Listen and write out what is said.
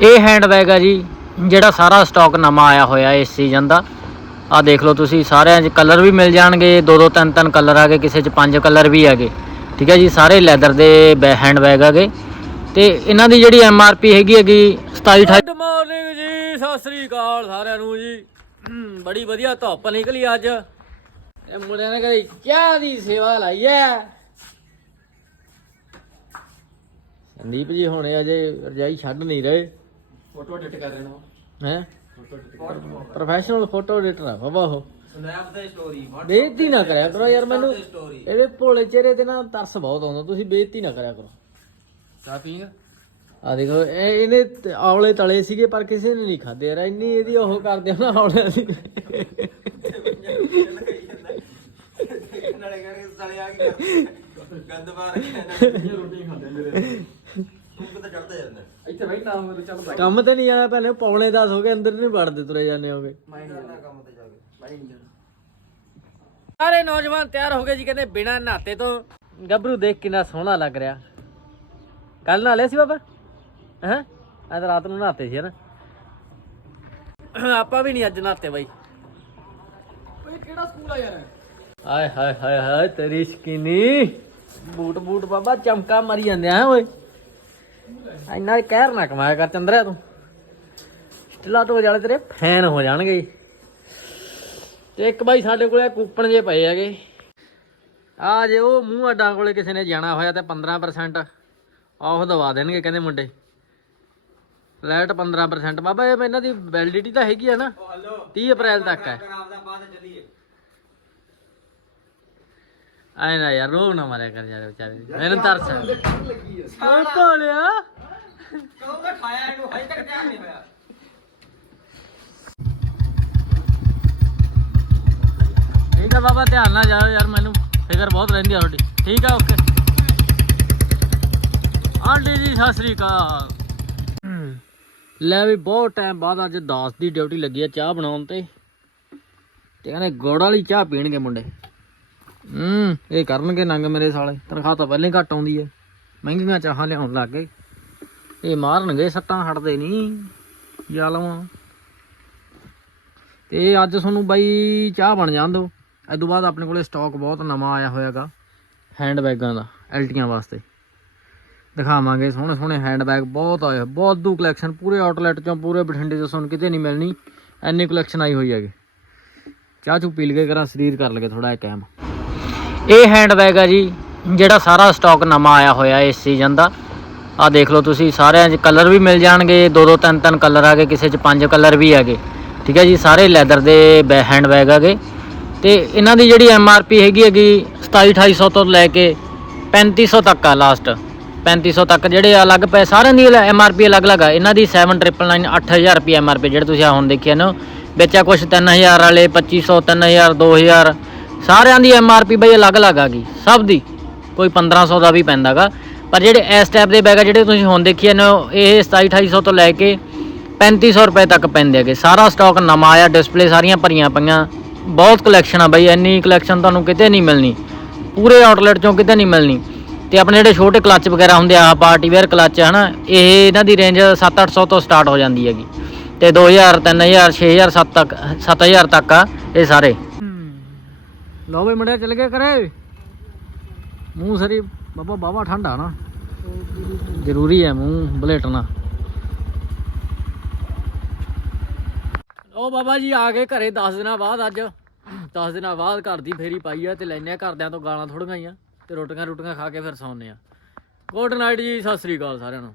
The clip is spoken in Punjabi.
ਇਹ ਹੈਂਡਬੈਗ ਆ ਜੀ, ਜਿਹੜਾ ਸਾਰਾ ਸਟਾਕ ਨਵਾਂ ਆਇਆ ਹੋਇਆ ਇਸ ਸੀਜ਼ਨ ਦਾ। ਆ ਦੇਖ ਲਓ ਤੁਸੀਂ, ਸਾਰਿਆਂ 'ਚ ਕਲਰ ਵੀ ਮਿਲ ਜਾਣਗੇ, ਦੋ ਦੋ ਤਿੰਨ ਤਿੰਨ ਕਲਰ ਆ ਗਏ, ਕਿਸੇ 'ਚ ਪੰਜ ਕਲਰ ਵੀ ਹੈਗੇ ਠੀਕ ਹੈ ਜੀ, ਸਾਰੇ ਲੈਦਰ ਦੇ ਹੈਂਡਬੈਗ ਹੈਗੇ ਤੇ ਇਹਨਾਂ ਦੀ ਜਿਹੜੀ ਐਮ ਆਰ ਪੀ ਹੈਗੀ ਹੈਗੀ 27 28 ਗੁੱਡ ਮਾਰਨਿੰਗ ਜੀ, ਸਤਿ ਸ੍ਰੀ ਅਕਾਲ ਸਾਰਿਆਂ ਨੂੰ ਜੀ। ਬੜੀ ਵਧੀਆ ਧੁੱਪ ਨਿਕਲੀ ਅੱਜ। ਇਹ ਮੁੰਡਿਆਂ ਨੇ ਕਦੇ ਚਾਹ ਦੀ ਸੇਵਾ ਲਾਈ ਐ। ਸੰਦੀਪ ਜੀ ਹੁਣੇ ਅਜੇ ਰਜਾਈ ਛੱਡ ਨਹੀਂ ਰਹੇ। ਫੋਟੋ ਐਡਿਟ ਕਰ ਰਹੇ ਨਾ ਹੈ ਪ੍ਰੋਫੈਸ਼ਨਲ ਫੋਟੋ ਐਡੀਟਰ ਆ ਬਾਬਾ ਉਹ। ਸਨੈਪ ਤੇ ਸਟੋਰੀ ਬੇਇੱਜ਼ਤੀ ਨਾ ਕਰਿਆ ਕਰੋ ਯਾਰ ਮੈਨੂੰ ਇਹਦੇ ਭੋਲੇ ਚਿਹਰੇ ਤੇ ਨਾ ਤਰਸ ਬਹੁਤ ਆਉਂਦਾ ਤੁਸੀਂ ਬੇਇੱਜ਼ਤੀ ਨਾ ਕਰਿਆ ਕਰੋ। ਚਾਹ ਪੀਂਗਾ? ਆ ਦੇਖੋ ਇਹ ਇਹਨੇ ਆਵਲੇ ਤਲੇ ਸੀਗੇ ਪਰ ਕਿਸੇ ਨੇ ਨਹੀਂ ਖਾਦੇ ਯਾਰ ਇੰਨੀ ਇਹਦੀ ਉਹ ਕਰਦੇ ਨਾ ਆਵਲੇ ਦੀ। ਨਾਲੇ ਕਰਕੇ ਸਾਲੇ ਆ ਗਏ। ਗੰਦ ਬਾਹਰ ਰੱਖਿਆ ਰੋਟੀ ਖਾਂਦੇ ਮੇਰੇ। ਤੂੰ ਕਿਤੇ ਚੜਦਾ ਜਾਂਦਾ ਇੱਥੇ ਬੈਠ ਨਾ ਮੇਰੇ ਚੱਲ ਕੰਮ ਤੇ ਨਹੀਂ ਜਾਣਾ ਪਹਿਲੇ ਪੌਣੇ 10 ਹੋ ਗਏ ਅੰਦਰ ਨਹੀਂ ਵੜਦੇ ਤੁਰੇ ਜਾਂਦੇ ਹੋਗੇ। ਮੈਂ ਨਹੀਂ ਜਾਣਾ ਕੰਮ ਤੇ ਜਾ ਕੇ ਮੈਂ ਨਹੀਂ ਜਾਣਾ। ਸਾਰੇ ਨੌਜਵਾਨ ਤਿਆਰ ਹੋ ਗਏ ਜੀ ਕਹਿੰਦੇ ਬਿਨਾ ਨਹਾਤੇ ਤੋਂ। ਗੱਭਰੂ ਦੇਖ ਕਿੰਨਾ ਸੋਹਣਾ ਲੱਗ ਰਿਹਾ। ਕੱਲ ਨਹਾ ਲਿਆ ਸੀ ਬਾਬਾ? ਹੈ? ਅੱਜ ਰਾਤ ਨੂੰ ਨਹਾਤੇ ਸੀ ਨਾ ਆਪਾਂ ਵੀ ਨਹੀਂ ਅੱਜ ਨਹਾਤੇ ਬਾਈ। ਓਏ ਕਿਹੜਾ ਸਕੂਲ ਆ ਯਾਰ? ਆਏ ਹਾਏ ਹਾਏ ਹਾਏ ਤੇਰੀ ਸ਼ਕੀਨੀ। ਬੂਟ ਬੂਟ ਬਾਬਾ ਚਮਕਾ ਮਰੀ ਜਾਂਦੇ ਆ ਓਏ। ਇੰਨਾ ਕਹਿਰ ਨਾ ਕਮਾਇਆ ਕਰ ਚੰਦਰਿਆ ਤੂੰ। ਸਟਿਲਾ ਤੋਂ ਜਾਲੇ ਤੇਰੇ ਫੈਨ ਹੋ ਜਾਣਗੇ ਤੇ ਇੱਕ ਬਾਈ ਸਾਡੇ ਕੋਲੇ ਕੂਪਨ ਜੇ ਪਏ ਹੈਗੇ। ਆ ਜੇ ਉਹ ਮੂੰਹ ਅੱਡਾਂ ਕੋਲੇ ਕਿਸੇ ਨੇ ਜਾਣਾ ਹੋਇਆ ਤੇ 15% ਆਫ ਦਵਾ ਦੇਣਗੇ ਕਹਿੰਦੇ ਮੁੰਡੇ। ਲੈਟ 15% ਬਾਬਾ ਇਹ ਇਹਨਾਂ ਦੀ ਵੈਲਿਡਿਟੀ ਤਾਂ ਹੈਗੀ ਆ ਨਾ। 30 ਅਪ੍ਰੈਲ ਤੱਕ ਹੈ। ਆਏ ਨਾ ਯਾਰ ਨਾ ਮਾਰਿਆ ਕਰ ਯਾਰ ਵਿਚਾਰੇ ਮੈਨੂੰ ਤਰਸ। ਆ? ਕਦੋਂ ਦਾ ਤੱਕ ਤਿਆਰ ਨਹੀਂ ਹੋਇਆ। ਠੀਕ ਆ ਬਾਬਾ, ਧਿਆਨ ਨਾਲ ਜਾਓ ਯਾਰ, ਮੈਨੂੰ ਫਿਕਰ ਬਹੁਤ ਰਹਿੰਦੀ ਆ ਤੁਹਾਡੀ। ਠੀਕ ਆ, ਓਕੇ। ਆਂਟੀ ਜੀ, ਸਤਿ ਸ੍ਰੀ ਅਕਾਲ। ਲੈ ਵੀ ਬਹੁਤ ਟਾਈਮ ਬਾਅਦ ਅੱਜ ਦਾਸ ਦੀ ਡਿਊਟੀ ਲੱਗੀ ਆ ਚਾਹ ਬਣਾਉਣ ਤੇ। ਤੇ ਕਹਿੰਦੇ ਗੁੜ ਵਾਲੀ ਚਾਹ ਪੀਣਗੇ ਮੁੰਡੇ। ਹੂੰ, ਇਹ ਕਰਨਗੇ ਨੰਗ ਮੇਰੇ ਸਾਲੇ। ਤਨਖਾਹ ਤਾਂ ਪਹਿਲਾਂ ਹੀ ਘੱਟ ਆਉਂਦੀ ਏ ਮਹਿੰਗੀਆਂ ਚਾਹਾਂ ਲਿਆਉਣ ਲੱਗ ਗਏ। ਇਹ ਮਾਰਨਗੇ, ਸੱਟਾਂ ਹਟਦੇ ਨਹੀਂ ਜ਼ਾਲਮ। ਤੇ ਅੱਜ ਤੁਹਾਨੂੰ ਬਾਈ ਚਾਹ ਬਣ ਜਾਣ ਦਿਓ। ਇਸ ਤੋਂ ਬਾਅਦ ਆਪਣੇ ਕੋਲੇ ਸਟਾਕ ਬਹੁਤ ਨਵਾਂ ਆਇਆ ਹੋਇਆਗਾ ਹੈਂਡ ਬੈਗਾਂ ਦਾ, ਐਲਟੀਆਂ ਵਾਸਤੇ। ਦਿਖਾਵਾਂਗੇ, ਸੋਹਣੇ ਸੋਹਣੇ ਹੈਂਡ ਬੈਗ ਬਹੁਤ ਆਏ, ਬਹੁਤ ਦੂ ਕਲੈਕਸ਼ਨ ਪੂਰੇ ਆਊਟਲੈਟ ਚੋਂ, ਪੂਰੇ ਬਠਿੰਡੇ 'ਚੋਂ ਤੁਹਾਨੂੰ ਕਿਤੇ ਨਹੀਂ ਮਿਲਣੀ ਐਨੀ ਕਲੈਕਸ਼ਨ ਆਈ ਹੋਈ ਹੈਗੀ। ਚਾਹ ਚੂ ਪੀ ਲਗੇ ਕਰਾਂ ਸਰੀਰ ਕਰ ਲਗੇ ਥੋੜਾ ਜਿਹਾ ਕੈਮ ਇਹ ਹੈਂਡ ਬੈਗ ਆ ਜੀ, ਜਿਹੜਾ ਸਾਰਾ ਸਟਾਕ ਨਵਾਂ ਆਇਆ ਹੋਇਆ ਇਸ ਸੀਜ਼ਨ ਦਾ। ਆ ਦੇਖ ਲਓ ਤੁਸੀਂ, ਸਾਰਿਆਂ 'ਚ ਕਲਰ ਵੀ ਮਿਲ ਜਾਣਗੇ, ਦੋ ਦੋ ਤਿੰਨ ਤਿੰਨ ਕਲਰ ਆ ਗਏ, ਕਿਸੇ 'ਚ ਪੰਜ ਕਲਰ ਵੀ ਹੈਗੇ ਠੀਕ ਹੈ ਜੀ, ਸਾਰੇ ਲੈਦਰ ਦੇ ਹੈਂਡ ਬੈਗ ਹੈਗੇ ਤੇ ਇਹਨਾਂ ਦੀ ਜਿਹੜੀ ਐਮ ਆਰ ਪੀ ਹੈਗੀ ਹੈਗੀ 27 2800 ਤੋਂ ਲੈ ਕੇ 3500 ਤੱਕ ਆ ਲਾਸਟ 3500 ਤੱਕ ਜਿਹੜੇ ਅਲੱਗ ਪਏ ਸਾਰਿਆਂ ਦੀ ਐਮ ਆਰ ਪੀ ਅਲੱਗ-ਅਲੱਗ ਆ। ਇਹਨਾਂ ਦੀ 7999 8000 ਰੁਪਏ ਐਮ ਆਰ ਪੀ ਜਿਹੜੇ ਤੁਸੀਂ ਆ ਹੁਣ ਦੇਖਿਆ ਨਾ, ਵਿੱਚ ਆ ਕੁਝ 3000 ਵਾਲੇ 2500 3000 2000 ਸਾਰਿਆਂ ਦੀ ਐਮ ਆਰ ਪੀ ਬਈ ਅਲੱਗ-ਅਲੱਗ ਆ ਗਈ। ਸਭ ਦੀ। ਕੋਈ 1500 ਦਾ ਵੀ ਪੈਂਦਾਗਾ ਪਰ ਜਿਹੜੇ ਇਸ ਟਾਈਪ ਦੇ ਬੈਗ ਆ ਜਿਹੜੇ ਤੁਸੀਂ ਹੁਣ ਦੇਖੀਏ ਨਾ ਇਹ 27 2800 ਤੋਂ ਲੈ ਕੇ 3500 ਰੁਪਏ ਤੱਕ ਪੈਂਦੇ ਹੈਗੇ। ਸਾਰਾ ਸਟਾਕ ਨਵਾਂ ਆਇਆ ਡਿਸਪਲੇ ਸਾਰੀਆਂ ਭਰੀਆਂ ਪਈਆਂ। ਬਹੁਤ ਕਲੈਕਸ਼ਨ ਆ ਬਈ, ਇੰਨੀ ਕਲੈਕਸ਼ਨ ਤੁਹਾਨੂੰ ਕਿਤੇ ਨਹੀਂ ਮਿਲਣੀ। ਪੂਰੇ ਆਊਟਲੈਟ ਚੋਂ ਕਿਤੇ ਨਹੀਂ ਮਿਲਣੀ। ਤੇ ਆਪਣੇ ਜਿਹੜੇ ਛੋਟੇ ਕਲੱਚ ਵਗੈਰਾ ਹੁੰਦੇ ਆ ਪਾਰਟੀ ਵੇਅਰ ਕਲੱਚ ਹਨਾ, ਇਹ ਇਹਨਾਂ ਦੀ ਰੇਂਜ 7-800 ਤੋਂ ਸਟਾਰਟ ਹੋ ਜਾਂਦੀ ਹੈਗੀ। ਤੇ 2000 3000 6000 7 ਤੱਕ 7000 ਤੱਕ ਆ ਇਹ ਸਾਰੇ। ਲਓ ਬਈ ਮੁੰਡਿਆ, ਚੱਲ ਗਏ ਕਰੇ ਮੂੰਹ ਸਰੀ ਬਾਬਾ ਬਾਬਾ ਠੰਡਾ ਨਾ। ਜ਼ਰੂਰੀ ਹੈ ਮੂੰਹ ਬਲੇਟਣਾ। ਉਹ ਬਾਬਾ ਜੀ, ਆ ਗਏ ਘਰੇ 10 ਦਿਨਾਂ ਬਾਅਦ ਅੱਜ। 10 ਦਿਨਾਂ ਬਾਅਦ ਘਰ ਦੀ ਫੇਰੀ ਪਾਈ ਆ ਤੇ ਲੈਨੇ ਆ ਘਰਦਿਆਂ ਤੋਂ ਗਾਲਾਂ ਥੋੜੀਆਂ ਹੀ ਤੇ ਰੋਟੀਆਂ ਰੋਟੀਆਂ ਖਾ ਕੇ ਫਿਰ ਸੌਂਨੇ ਆ। ਗੁੱਡ ਨਾਈਟ ਜੀ, ਸਤਿ ਸ੍ਰੀ ਅਕਾਲ ਸਾਰਿਆਂ ਨੂੰ।